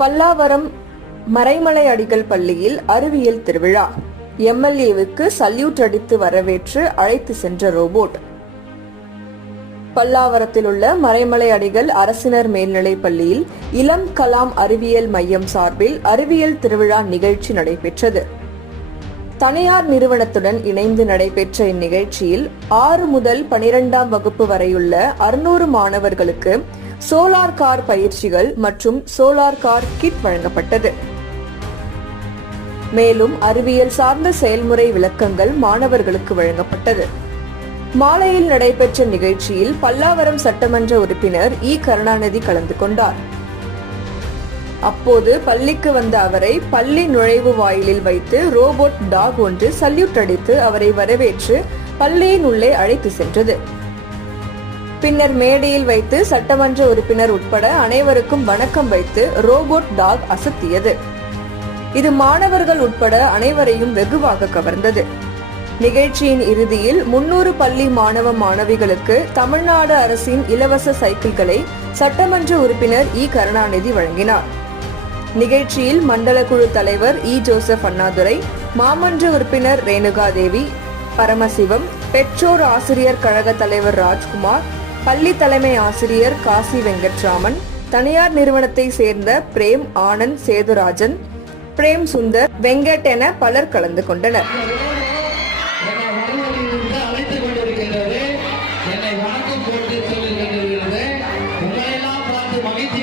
பல்லாவரம் மறைமலை அடிகள் பள்ளியில் அறிவியல் திருவிழா. எம்எல்ஏவுக்கு சல்யூட் அடித்து வரவேற்று அழைத்து சென்ற ரோபோட். பல்லாவரத்தில் உள்ள மறைமலை அடிகள் அரசினர் மேல்நிலைப் பள்ளியில் இளம் கலாம் அறிவியல் மையம் சார்பில் அறிவியல் திருவிழா நிகழ்ச்சி நடைபெற்றது. தனியார் நிறுவனத்துடன் இணைந்து நடைபெற்ற இந்நிகழ்ச்சியில் 6 முதல் 12ஆம் வகுப்பு வரையுள்ள 600 மாணவர்களுக்கு சோலார் கார் பயிற்சிகள் மற்றும் சோலார் கார் கிட் வழங்கப்பட்டது. மேலும் அறிவியல் சார்ந்த செயல்முறை விளக்கங்கள் மாணவர்களுக்கு வழங்கப்பட்டது. மாலையில் நடைபெற்ற நிகழ்ச்சியில் பல்லாவரம் சட்டமன்ற உறுப்பினர் இ. கருணாநிதி கலந்து கொண்டார். அப்போது பள்ளிக்கு வந்த அவரை பள்ளி நுழைவு வாயிலில் வைத்து ரோபோட் டாக் ஒன்று சல்யூட் அடித்து அவரை வரவேற்று பள்ளியின் உள்ளே அழைத்து சென்றது. பின்னர் மேடையில் வைத்து சட்டமன்ற உறுப்பினர் உட்பட அனைவருக்கும் வணக்கம் வைத்து ரோபோட் டாக் அசத்தியது. இது மாணவர்கள் உட்பட அனைவரையும் வெகுவாக கவர்ந்தது. நிகழ்ச்சியின் இறுதியில் 300 பள்ளி மாணவ மாணவிகளுக்கு தமிழ்நாடு அரசின் இலவச சைக்கிள்களை சட்டமன்ற உறுப்பினர் இ. கருணாநிதி வழங்கினார். நிகழ்ச்சியில் மண்டல குழு தலைவர் இ. ஜோசப் அண்ணாதுரை, மாமன்ற உறுப்பினர் ரேணுகாதேவி, பரமசிவம், பெற்றோர் ஆசிரியர் கழக தலைவர் ராஜ்குமார், பள்ளி தலைமை ஆசிரியர் காசி வெங்கட்ராமன், தனியார் நிறுவனத்தை சேர்ந்த பிரேம், ஆனந்த், சேதுராஜன், பிரேம் சுந்தர், வெங்கட் என பலர் கலந்து கொண்டனர். என்னை வணக்கம் போட்டு சொல்லுகிறது. உங்களையெல்லாம் பார்த்து மகிழ்ச்சி